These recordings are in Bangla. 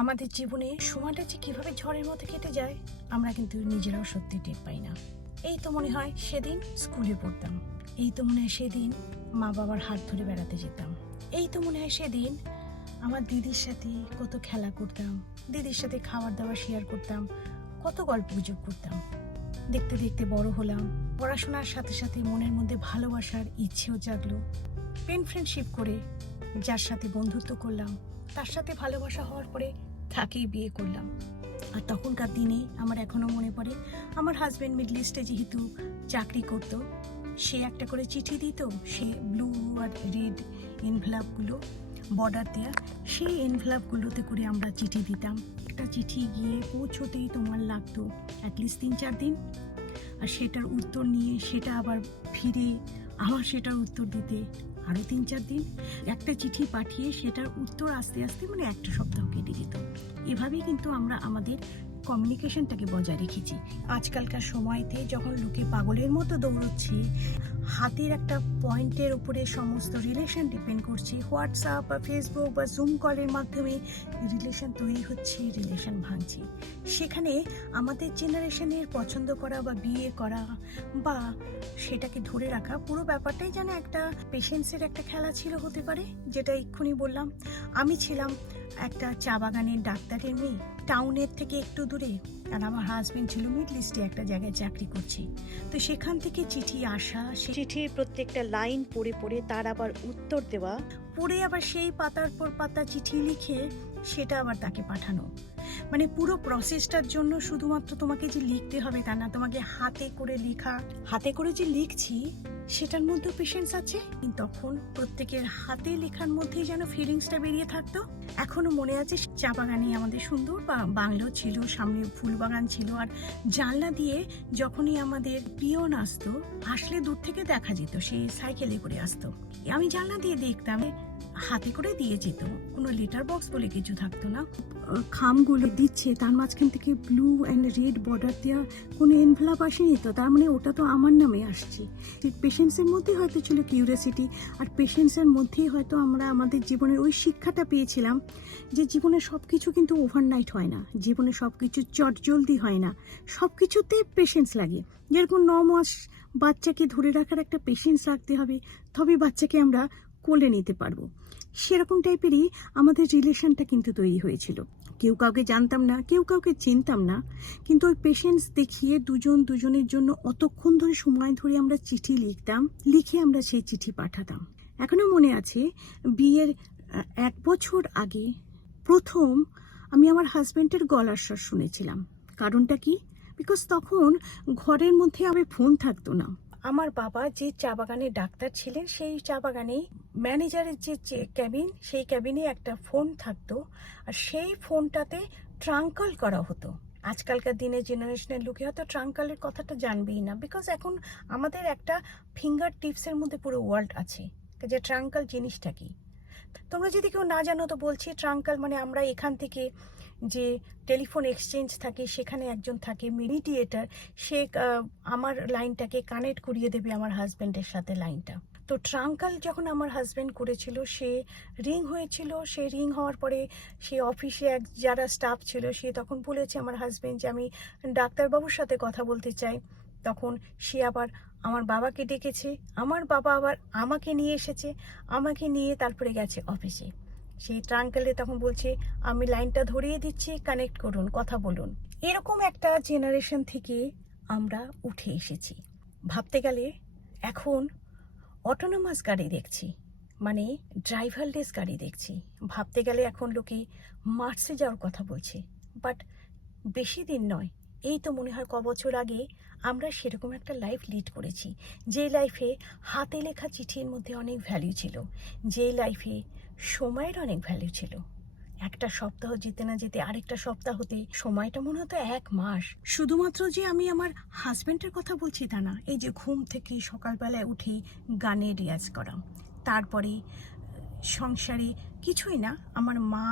আমাদের জীবনে সময়টা যে কিভাবে ঝড়ের মধ্যে কেটে যায় আমরা কিন্তু নিজেরাও সত্যি টের পাই না। এই তো মনে হয় সেদিন স্কুলে পড়তাম, এই তো মনে হয় সেদিন মা বাবার হাত ধরে বেড়াতে যেতাম, এই তো মনে হয় সেদিন আমার দিদির সাথে কত খেলা করতাম, দিদির সাথে খাবার দাবার শেয়ার করতাম, কত গল্প গুজব করতাম। দেখতে দেখতে বড় হলাম, পড়াশোনার সাথে সাথে মনের মধ্যে ভালোবাসার ইচ্ছেও জাগলো। পেন ফ্রেন্ডশিপ করে যার সাথে বন্ধুত্ব করলাম তার সাথে ভালোবাসা হওয়ার পরে তাকেই বিয়ে করলাম। আর তখনকার দিনে আমার এখনো মনে পড়ে, আমার হাজব্যান্ড মিডল ইস্টে যেহেতু চাকরি করত, সে একটা করে চিঠি দিত, সে ব্লু আর রেড এনভেলপগুলো বর্ডার দেওয়া, সেই এনভেলপগুলোতে করে আমরা চিঠি দিতাম। একটা চিঠি গিয়ে পৌঁছতেই তোমার লাগতো অ্যাটলিস্ট 3-4 দিন, আর সেটার উত্তর নিয়ে সেটা আবার ফিরে আবার সেটার উত্তর দিতে আরও 3-4 দিন। একটা চিঠি পাঠিয়ে সেটার উত্তর আস্তে আস্তে মানে একটা সপ্তাহ কেটে যেত। এভাবেই কিন্তু আমরা আমাদের কমিউনিকেশনটাকে বজায় রেখেছি। আজকালকার সময়তে যখন লোকে পাগলের মতো দৌড়চ্ছে, হাতের একটা পয়েন্টের উপরে সমস্ত রিলেশন ডিপেন্ড করছে, হোয়াটসঅ্যাপ বা ফেসবুক বা জুম কলের মাধ্যমে রিলেশন তৈরি হচ্ছে, রিলেশন ভাঙছে। সেখানে আমাদের জেনারেশনের পছন্দ করা বা বিয়ে করা বা সেটাকে ধরে রাখা পুরো ব্যাপারটাই যেন একটা পেশেন্সের একটা খেলা ছিল হতে পারে। যেটা এক্ষুনি বললাম, আমি ছিলাম একটা চা বাগানের ডাক্তারের মেয়ে, টাউনের থেকে একটু দূরে, আর আমার হাজবেন্ড ছিল মিডল ইস্টে একটা জায়গায় চাকরি করছি। তো সেখান থেকে চিঠি আসা, চিঠির প্রত্যেকটা লাইন পড়ে পড়ে তার আবার উত্তর দেওয়া, পড়ে আবার সেই পাতার পর পাতা চিঠি লিখে সেটা আবার তাকে পাঠানো, মানে পুরো প্রসেসটার জন্য শুধুমাত্র তোমাকে যে লিখতে হবে তা না, তোমাকে হাতে করে লেখা, হাতে করে যে লিখছি সেটার মধ্যে পেশেন্স আছে। তখন প্রত্যেকের হাতে লেখার মধ্যেই যেন ফিলিংসটা বেরিয়ে থাকতো। এখনো মনে আছে চা বাগানে আমাদের সুন্দর বাংলো ছিল, সামনে ফুল বাগান ছিল, আর জানলা দিয়ে যখনই আমাদের পিয়ন আসতো, আসলে দূর থেকে দেখা যেত সে সাইকেলে করে আসতো, আমি জানলা দিয়ে দেখতাম, হাতে করে দিয়ে যেত, কোনো লেটার বক্স বলে কিছু থাকতো না। খামগুলো দিচ্ছে তার মাঝখান থেকে ব্লু অ্যান্ড রেড বর্ডার দেওয়া কোনো এনভেলপ আসেনি, তো তার মানে ওটা তো আমার নামে আসছে। পেশেন্সের মধ্যে হয়তো ছিল কিউরিয়াসিটি, আর পেশেন্সের মধ্যেই হয়তো আমরা আমাদের জীবনের ওই শিক্ষাটা পেয়েছিলাম যে জীবনে সব কিছু কিন্তু ওভারনাইট হয় না, জীবনে সব কিছু চটজলদি হয় না, সব কিছুতে পেশেন্স লাগে। যেরকম 9 মাস বাচ্চাকে ধরে রাখার একটা পেশেন্স রাখতে হবে, তবে বাচ্চাকে আমরা কোলে নিতে পারবো। সেরকম টাইপেরই আমাদের রিলেশনটা কিন্তু তৈরি হয়েছিল। কেউ কাউকে জানতাম না, কেউ কাউকে চিনতাম না, কিন্তু ওই পেশেন্স দেখিয়ে দুজন দুজনের জন্য অতক্ষণ ধরে সময় ধরে আমরা চিঠি লিখতাম, লিখে আমরা সেই চিঠি পাঠাতাম। এখনো মনে আছে বিয়ের 1 বছর আগে প্রথম আমি আমার হাজব্যান্ডের গলার স্বর শুনেছিলাম। কারণটা কি? বিকজ তখন ঘরের মধ্যে আমার ফোন থাকতো না। আমার বাবা যে চা বাগানে ডাক্তার ছিলেন, সেই চা বাগানে ম্যানেজারের যে ক্যাবিন, সেই ক্যাবিনে একটা ফোন থাকতো, আর সেই ফোনটাতে ট্রাঙ্কল করা হতো। আজকালকার দিনে জেনারেশনের লোকে হয়তো ট্রাঙ্কলের কথাটা জানবেই না, বিকজ এখন আমাদের একটা ফিঙ্গার টিপসের মধ্যে পুরো ওয়ার্ল্ড আছে যে ট্রাঙ্কল জিনিসটা কি। তোমরা যদি কেউ না জানো তো বলছি, ট্রাঙ্কল মানে আমরা এখান থেকে যে টেলিফোন এক্সচেঞ্জ থাকে সেখানে একজন থাকে মিডিয়েটার, সে আমার লাইনটাকে কানেক্ট করিয়ে দেবে আমার হাজব্যান্ডের সাথে লাইনটা। তো ট্রাঙ্কল যখন আমার হাজব্যান্ড করেছিল, সে রিং হয়েছিল, সে রিং হওয়ার পরে সে অফিসে যারা স্টাফ ছিল সে তখন বলেছে আমার হাজব্যান্ড যে আমি ডাক্তারবাবুর সাথে কথা বলতে চাই। তখন সে আবার আমার বাবাকে ডেকেছে, আমার বাবা আবার আমাকে নিয়ে এসেছে, আমাকে নিয়ে তারপরে গেছে অফিসে। সেই ট্রাঙ্কলে তখন বলছে আমি লাইনটা ধরিয়ে দিচ্ছি, কানেক্ট করুন, কথা বলুন। এরকম একটা জেনারেশন থেকে আমরা উঠে এসেছি। ভাবতে গেলে এখন অটোনোমাস গাড়ি দেখছি, মানে ড্রাইভারলেস গাড়ি দেখছি। ভাবতে গেলে এখন লোকে মার্সে যাওয়ার কথা বলছে, বাট বেশি দিন নয়, এই তো মনে হয় কবছর আগে আমরা সেরকম একটা লাইফ লিড করেছি, যে লাইফে হাতে লেখা চিঠির মধ্যে অনেক ভ্যালু ছিল, যে লাইফে সময়ের অনেক ভ্যালু ছিল। একটা সপ্তাহ যেতে না যেতে আরেকটা সপ্তাহতে সময়টা মনে হতো 1 মাস। শুধুমাত্র যে আমি আমার হাজব্যান্ডের কথা বলছি তা না, এই যে ঘুম থেকে সকালবেলায় উঠে গানের রেয়াজ করা, তারপরে সংসারে কিছুই না, আমার মা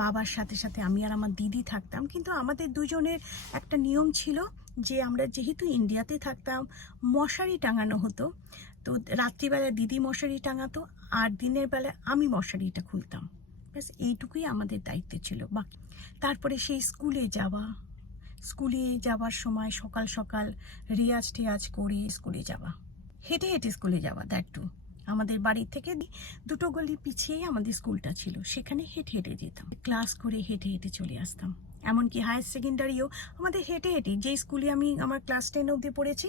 বাবার সাথে সাথে আমি আর আমার দিদি থাকতাম, কিন্তু আমাদের দুজনের একটা নিয়ম ছিল যে আমরা যেহেতু ইন্ডিয়াতে থাকতাম, মশারি টাঙানো হতো। তো রাত্রিবেলা দিদি মশারি টাঙাতো আর দিনের বেলা আমি মশারিটা খুলতাম। ব্যাস এইটুকুই আমাদের দায়িত্ব ছিল। বাকি তারপরে সেই স্কুলে যাওয়ার সময় সকাল সকাল রিয়াজ টিয়াজ করে স্কুলে যাওয়া, হেঁটে হেঁটে স্কুলে যাওয়া। দ্যাটু আমাদের বাড়ি থেকে 2 গলি পিছিয়ে আমাদের স্কুলটা ছিল, সেখানে হেঁটে হেঁটে যেতাম, ক্লাস করে হেঁটে হেঁটে চলে আসতাম। এমনকি হায়ার সেকেন্ডারিও আমাদের হেঁটে হেঁটে, যে স্কুলে আমি আমার ক্লাস 10 অবধি পড়েছি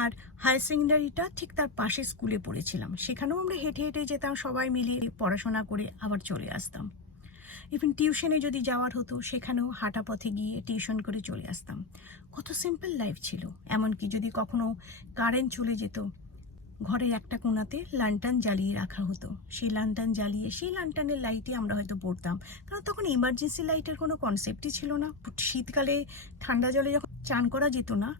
আর হায়ার সেকেন্ডারিটা ঠিক তার পাশে স্কুলে পড়েছিলাম, সেখানেও আমরা হেঁটে হেঁটে যেতাম, সবাই মিলে পড়াশোনা করে আবার চলে আসতাম। ইভেন টিউশনে যদি যাওয়ার হতো সেখানেও হাঁটা পথে গিয়ে টিউশন করে চলে আসতাম। কত সিম্পল লাইফ ছিল। এমনকি যদি কখনো কারেন্ট চলে যেত, ঘরের একটা কোণাতে লান্টান জ্বালিয়ে রাখা হতো, সেই লান্টান জ্বালিয়ে সেই লান্টানের লাইটে আমরা হয়তো পড়তাম, কারণ তখন ইমার্জেন্সি লাইটের কোনো কনসেপ্টই ছিল না। শীতকালে ঠান্ডা জলে যখন চান করা যেত না,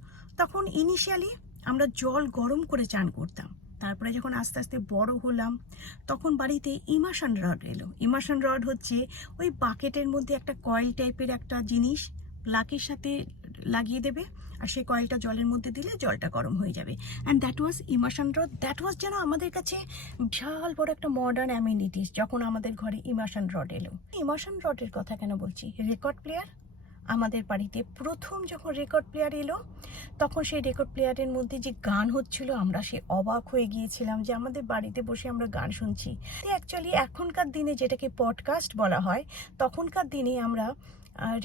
তখন ইনিশিয়ালি আমরা জল গরম করে চান করতাম। তারপরে যখন আস্তে আস্তে বড় হলাম, তখন বাড়িতে ইমাশন রড এলো। ইমাশন রড হচ্ছে ওই বাকেটের মধ্যে একটা কয়েল টাইপের একটা জিনিস প্লাকের সাথে লাগিয়ে দেবে, আর সেই কয়েলটা জলের মধ্যে দিলে জলটা গরম হয়ে যাবে। And that was immersion rod. That was যেন আমাদের কাছে বিশাল বড় একটা মডার্ন অ্যামিনিটিস যখন আমাদের ঘরে ইমাশন রড এলো। ইমাশন রডের কথা কেন বলছি, রেকর্ড প্লেয়ার। আমাদের বাড়িতে প্রথম যখন রেকর্ড প্লেয়ার এলো, তখন সেই রেকর্ড প্লেয়ারের মধ্যে যে গান হচ্ছিল, আমরা সে অবাক হয়ে গিয়েছিলাম যে আমাদের বাড়িতে বসে আমরা গান শুনছি। অ্যাকচুয়ালি এখনকার দিনে যেটাকে পডকাস্ট বলা হয়, তখনকার দিনে আমরা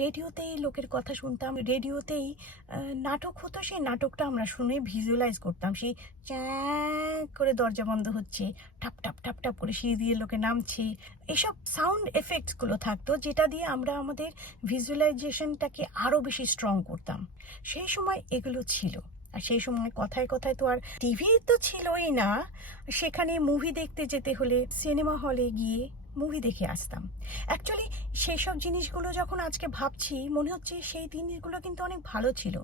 রেডিওতেই লোকের কথা শুনতাম, রেডিওতেই নাটক হতো, সেই নাটকটা আমরা শুনে ভিজুয়ালাইজ করতাম। সেই চ্যাঁ করে দরজা বন্ধ হচ্ছে, ঠাপ ঠাপ ঠাপ ঠাপ করে সিঁড়ি দিয়ে লোকে নামছে, এসব সাউন্ড এফেক্টসগুলো থাকতো, যেটা দিয়ে আমরা আমাদের ভিজুয়ালাইজেশনটাকে আরও বেশি স্ট্রং করতাম। সেই সময় এগুলো ছিল। আর সেই সময় কথায় কথায় তো আর টিভি তো ছিলই না, সেখানে মুভি দেখতে যেতে হলে সিনেমা হলে গিয়ে মুভি দেখে আসতাম। অ্যাকচুয়ালি সেই সব জিনিসগুলো যখন আজকে ভাবছি, মনে হচ্ছে সেই দিনগুলো কিন্তু অনেক ভালো ছিল।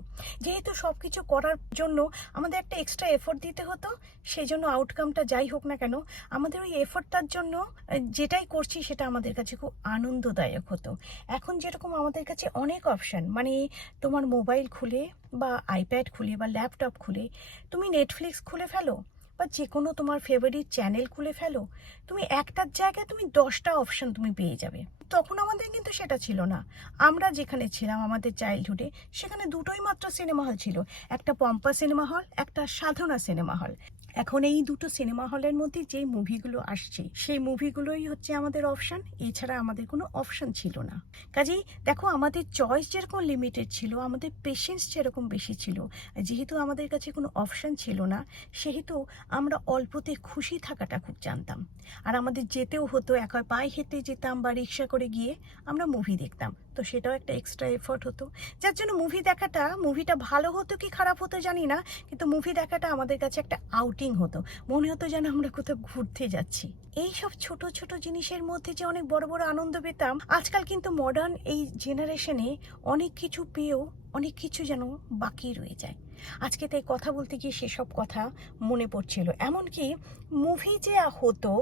যেহেতু সব কিছু করার জন্য আমাদের একটা এক্সট্রা এফোর্ট দিতে হতো, সেই জন্য আউটকামটা যাই হোক না কেন, আমাদের ওই এফোর্টটার জন্য যেটাই করছি সেটা আমাদের কাছে খুব আনন্দদায়ক হতো। এখন যেরকম আমাদের কাছে অনেক অপশান, মানে তোমার মোবাইল খুলে বা আইপ্যাড খুলে বা ল্যাপটপ খুলে তুমি নেটফ্লিক্স খুলে ফেলো বা যে কোনো তোমার ফেভারিট চ্যানেল খুলে ফেলো, তুমি একটার জায়গায় তুমি 10টা অপশন তুমি পেয়ে যাবে। তখন আমাদের কিন্তু সেটা ছিল না। আমরা যেখানে ছিলাম আমাদের চাইল্ডহুডে, সেখানে দুটোই মাত্র সিনেমা হল ছিল, একটা পম্পা সিনেমা হল, একটা সাধনা সিনেমা হল। এখন এই দুটো সিনেমা হলের মধ্যে যে মুভিগুলো আসছে, সেই মুভিগুলোই হচ্ছে আমাদের অপশান, এছাড়া আমাদের কোনো অপশান ছিল না। কাজেই দেখো, আমাদের চয়েস যেরকম লিমিটেড ছিল, আমাদের পেশেন্স যেরকম বেশি ছিল। যেহেতু আমাদের কাছে কোনো অপশান ছিল না, সেহেতু আমরা অল্পতে খুশি থাকাটা খুব জানতাম। আর আমাদের যেতেও হতো, এক হয় পায়ে হেঁটে যেতাম বা রিক্সা করে গিয়ে আমরা মুভি দেখতাম, তো সেটাও একটা এক্সট্রা এফোর্ট হতো। যার জন্য মুভিটা ভালো হতো কি খারাপ হতো জানি না, কিন্তু মুভি দেখাটা আমাদের কাছে একটা আউটিং হতো, মনে হতো যেন আমরা কোথাও ঘুরতে যাচ্ছি। এই সব ছোট ছোট জিনিসের মধ্যে যে অনেক বড় বড় আনন্দ পেতাম, আজকাল কিন্তু মডার্ন এই জেনারেশনে অনেক কিছু পেয়েও অনেক কিছু যেন বাকি রয়ে যায়। আজকে তাই কথা বলতে গিয়ে সেসব কথা মনে পড়ছিল। এমনকি মুভি যে হতো,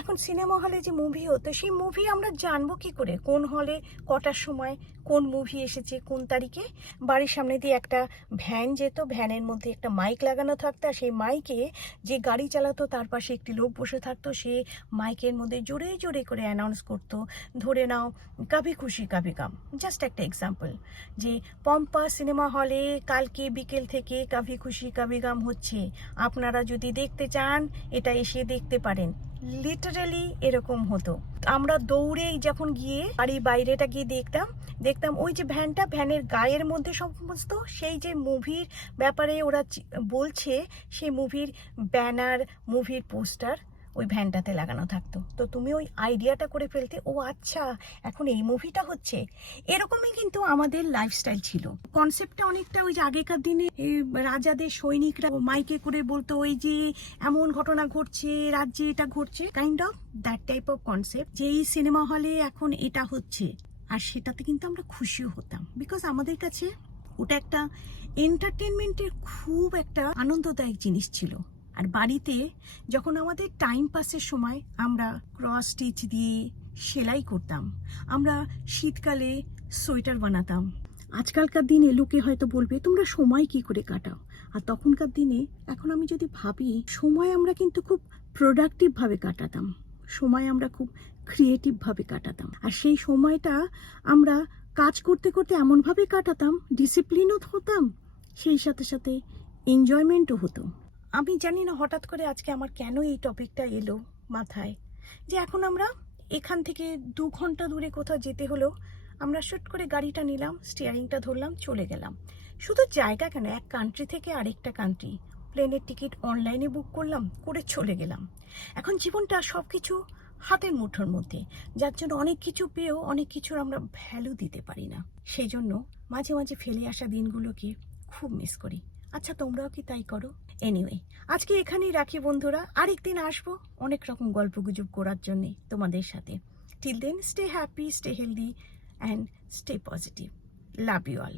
এখন সিনেমা হলে যে মুভি হতো, সেই মুভি আমরা জানবো কি করে কোন হলে কটার সময় কোন মুভি এসেছে, কোন তারিখে? বাড়ির সামনে দিয়ে একটা ভ্যান যেত, ভ্যানের মধ্যে একটা মাইক লাগানো থাকতো, আর সেই মাইকে যে গাড়ি চালাতো তার পাশে একটি লোক বসে থাকতো, সে মাইকের মধ্যে জোরে জোরে করে অ্যানাউন্স করতো। ধরে নাও কভি খুশি কভি গম, জাস্ট একটা এক্সাম্পল, যে পম্পা সিনেমা হলে কালকে বিকেল থেকে কভি খুশি কভি গম হচ্ছে, আপনারা যদি দেখতে চান এটা এসে দেখতে পারেন। লিটারালি এরকম হতো। আমরা দৌড়েই যখন গিয়ে বাড়ির বাইরেটা গিয়ে দেখতাম ওই যে ভ্যানের গায়ের মধ্যে সমস্ত সেই যে মুভির ব্যাপারে ওরা বলছে, সেই মুভির ব্যানার, মুভির পোস্টার ওই ভ্যানটাতে লাগানো থাকতো। তো তুমি ওই আইডিয়াটা করে ফেলতে, ও আচ্ছা এখন এই মুভিটা হচ্ছে। এরকমই কিন্তু আমাদের লাইফস্টাইল ছিল। কনসেপ্টটা অনেকটা ওই যে আগেকার দিনে রাজাদের সৈনিকরা মাইকে করে বলতো, ওই যে এমন ঘটনা ঘটছে, রাজ্যে এটা ঘটছে, kind of that type of concept, যে এই সিনেমা হলে এখন এটা হচ্ছে। আর সেটাতে কিন্তু আমরা খুশিও হতাম, বিকজ আমাদের কাছে ওটা একটা এন্টারটেনমেন্টের খুব একটা আনন্দদায়ক জিনিস ছিল। আর বাড়িতে যখন আমাদের টাইম পাসের সময় আমরা ক্রস স্টিচ দিয়ে সেলাই করতাম, আমরা শীতকালে সোয়েটার বানাতাম। আজকালকার দিনে লোকে হয়তো বলবে তোমরা সময় কি করে কাটাও, আর তখনকার দিনে এখন আমি যদি ভাবি, সময় আমরা কিন্তু খুব প্রোডাক্টিভভাবে কাটাতাম। সময় আমরা খুব ক্রিয়েটিভভাবে কাটাতাম, আর সেই সময়টা আমরা কাজ করতে করতে এমনভাবে কাটাতাম, ডিসিপ্লিনও হতাম, সেই সাথে সাথে এনজয়মেন্টও হতো। আমি জানি না হঠাৎ করে আজকে আমার কেন এই টপিকটা এলো মাথায়, যে এখন আমরা এখান থেকে 2 ঘন্টা দূরে কোথাও যেতে হলো, আমরা শুট করে গাড়িটা নিলাম, স্টিয়ারিংটা ধরলাম, চলে গেলাম। শুধু জায়গা কেন, এক কান্ট্রি থেকে আরেকটা কান্ট্রি প্লেনের টিকিট অনলাইনে বুক করলাম, করে চলে গেলাম। এখন জীবনটা সব কিছু হাতের মুঠোর মধ্যে, যার জন্য অনেক কিছু পেয়েও অনেক কিছুর আমরা ভ্যালু দিতে পারি না। সেই জন্য মাঝে মাঝে ফেলে আসা দিনগুলোকে খুব মিস করি। আচ্ছা, তোমরাও কি তাই করো? এনিওয়ে, আজকে এখানেই রাখি বন্ধুরা, আরেকদিন আসবো অনেক রকম গল্পগুজব করার জন্যে তোমাদের সাথে। Till then, stay happy, stay healthy and stay positive. Love you all.